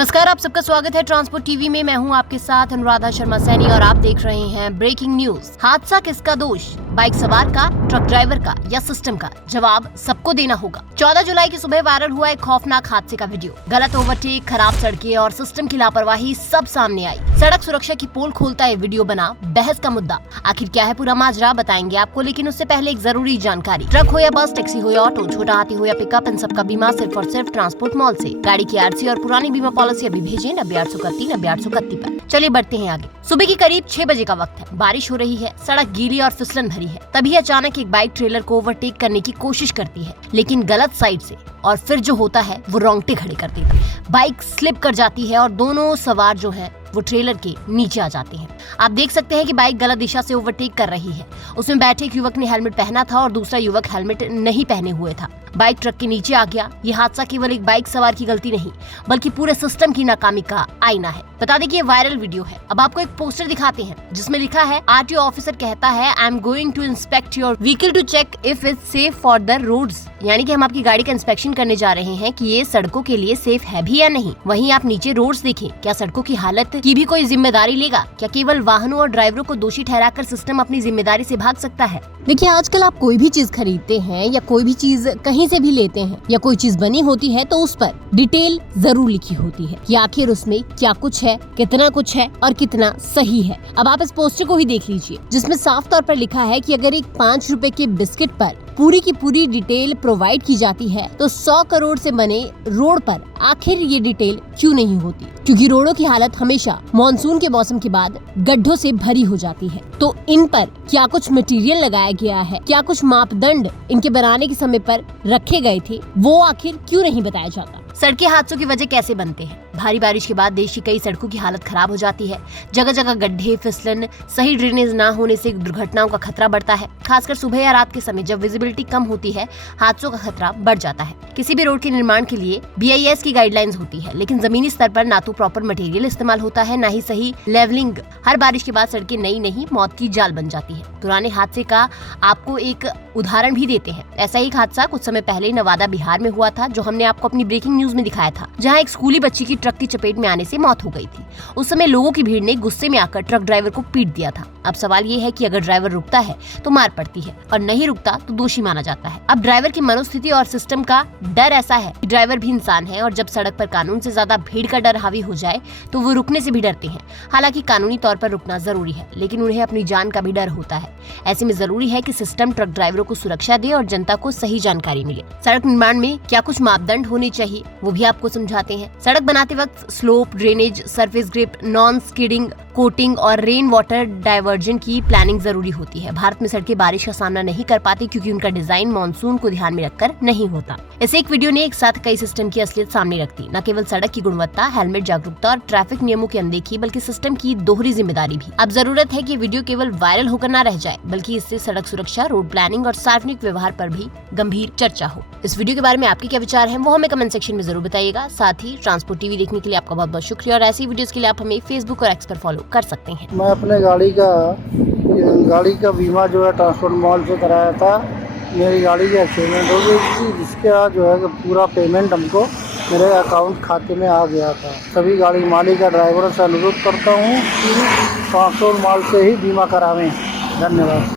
नमस्कार, आप सबका स्वागत है ट्रांसपोर्ट टीवी में। मैं हूं आपके साथ अनुराधा शर्मा सैनी और आप देख रहे हैं ब्रेकिंग न्यूज। हादसा किसका दोष, बाइक सवार का, ट्रक ड्राइवर का या सिस्टम का? जवाब सबको देना होगा। 14 जुलाई की सुबह वायरल हुआ एक खौफनाक हादसे का वीडियो। गलत ओवरटेक, खराब सड़कें और सिस्टम की लापरवाही सब सामने आई। सड़क सुरक्षा की पोल खोलता ये वीडियो बना बहस का मुद्दा। आखिर क्या है पूरा माजरा, बताएंगे आपको, लेकिन उससे पहले एक जरूरी जानकारी। ट्रक हो या बस, टैक्सी हो या ऑटो, छोटा हाथी हो या पिकअप, इन सबका बीमा सिर्फ और सिर्फ ट्रांसपोर्ट मॉल से। गाड़ी की आरसी और पुरानी बीमा पॉलिसी अभी भेजें 90 831 पर। चलिए बढ़ते हैं आगे। सुबह की करीब 6 बजे का वक्त है। बारिश हो रही है, सड़क गीली और फिसलन भरी है। तभी अचानक एक बाइक ट्रेलर को ओवरटेक करने की कोशिश करती है, लेकिन गलत साइड से, और फिर जो होता है वो रोंगटे खड़े कर देता है। बाइक स्लिप कर जाती है और दोनों सवार जो हैं वो ट्रेलर के नीचे आ जाते हैं। आप देख सकते हैं कि बाइक गलत दिशा से ओवरटेक कर रही है। उसमें बैठे एक युवक ने हेलमेट पहना था और दूसरा युवक हेलमेट नहीं पहने हुए था। बाइक ट्रक के नीचे आ गया। ये हादसा केवल एक बाइक सवार की गलती नहीं, बल्कि पूरे सिस्टम की नाकामी का आईना है। बता दें कि ये वायरल वीडियो है। अब आपको एक पोस्टर दिखाते हैं जिसमें लिखा है, आरटीओ ऑफिसर कहता है, I am going to inspect your vehicle to check if it's safe for the roads. यानी कि हम आपकी गाड़ी का इंस्पेक्शन करने जा रहे हैं कि ये सड़कों के लिए सेफ है भी या नहीं। वहीं आप नीचे रोड्स देखें, क्या सड़कों की हालत की भी कोई जिम्मेदारी लेगा? क्या केवल वाहनों और ड्राइवरों को दोषी ठहराकर सिस्टम अपनी जिम्मेदारी से भाग सकता है? देखिए, आजकल आप कोई भी चीज खरीदते हैं या कोई भी चीज कहीं से भी लेते हैं या कोई चीज बनी होती है तो उस पर डिटेल जरूर लिखी होती है कि आखिर उसमें क्या कुछ है, कितना कुछ है और कितना सही है। अब आप इस पोस्टर को ही देख लीजिए, जिसमें साफ तौर पर लिखा है कि अगर एक 5 रुपए के बिस्किट पर पूरी की पूरी डिटेल प्रोवाइड की जाती है तो 100 करोड़ से बने रोड पर आखिर ये डिटेल क्यों नहीं होती? क्योंकि रोडों की हालत हमेशा मानसून के मौसम के बाद गड्ढों से भरी हो जाती है। तो इन पर क्या कुछ मटेरियल लगाया गया है, क्या कुछ मापदंड इनके बनाने के समय पर रखे गए थे, वो आखिर क्यों नहीं बताया जाता? सड़कें हादसों की वजह कैसे बनते हैं? भारी बारिश के बाद देश की कई सड़कों की हालत खराब हो जाती है। जगह जगह गड्ढे, फिसलन, सही ड्रेनेज ना होने से दुर्घटनाओं का खतरा बढ़ता है। खासकर सुबह या रात के समय जब विजिबिलिटी कम होती है, हादसों का खतरा बढ़ जाता है। किसी भी रोड के निर्माण के लिए BIS की गाइडलाइंस होती है, लेकिन जमीनी स्तर पर ना तो प्रॉपर मटेरियल इस्तेमाल होता है, ना ही सही लेवलिंग। हर बारिश के बाद सड़कें नई नहीं मौत की जाल बन जाती है। पुराने हादसे का आपको एक उदाहरण भी देते हैं। ऐसा ही हादसा कुछ समय पहले नवादा, बिहार में हुआ था, जो हमने आपको अपनी ब्रेकिंग न्यूज में दिखाया था, जहां एक स्कूली बच्ची की ट्रक की चपेट में आने से मौत हो गई थी। उस समय लोगों की भीड़ ने गुस्से में आकर ट्रक ड्राइवर को पीट दिया था। अब सवाल ये है कि अगर ड्राइवर रुकता है तो मार पड़ती है और नहीं रुकता तो दोषी माना जाता है। अब ड्राइवर की मनोस्थिति और सिस्टम का डर ऐसा है कि ड्राइवर भी इंसान है और जब सड़क पर कानून से ज्यादा भीड़ का डर हावी हो जाए तो वो रुकने से भी डरते हैं। हालांकि कानूनी तौर पर रुकना जरूरी है, लेकिन उन्हें अपनी जान का भी डर होता है। ऐसे में जरूरी है कि सिस्टम ट्रक ड्राइवरों को सुरक्षा दे और जनता को सही जानकारी मिले। सड़क निर्माण में क्या कुछ मापदंड होने चाहिए वो भी आपको समझाते हैं। सड़क बनाते वक्त slope, drainage, surface grip, non skidding, coating और रेन वाटर डाइवर्जन की प्लानिंग जरूरी होती है। भारत में सड़कें बारिश का सामना नहीं कर पाती क्योंकि उनका डिजाइन मानसून को ध्यान में रखकर नहीं होता। इस एक वीडियो ने एक साथ कई सिस्टम की असलियत सामने रखती। न केवल सड़क की गुणवत्ता, हेलमेट जागरूकता और ट्रैफिक नियमों की अनदेखी, बल्कि सिस्टम की दोहरी जिम्मेदारी भी। अब जरूरत है कि वीडियो केवल वायरल होकर न रह जाए, बल्कि इससे सड़क सुरक्षा, रोड प्लानिंग और सार्वजनिक व्यवहार पर भी गंभीर चर्चा हो। इस वीडियो के बारे में आपके क्या विचार हैं, वो हमें कमेंट सेक्शन में जरूर बताइएगा। साथ ही ट्रांसपोर्ट टीवी देखने के लिए आपका बहुत बहुत शुक्रिया और ऐसी वीडियोस के लिए आप हमें फेसबुक और एक्स पर फॉलो कर सकते हैं। मैं अपने गाड़ी का बीमा जो है ट्रांसपोर्ट मॉल से कराया था। मेरी गाड़ी की एक्सीडेंट हो गई थी, जिसका जो है पूरा पेमेंट हमको मेरे अकाउंट खाते में आ गया था। सभी गाड़ी मालिक या ड्राइवरों से अनुरोध करता हूँ कि ट्रांसपोर्ट मॉल से ही बीमा करावें। धन्यवाद।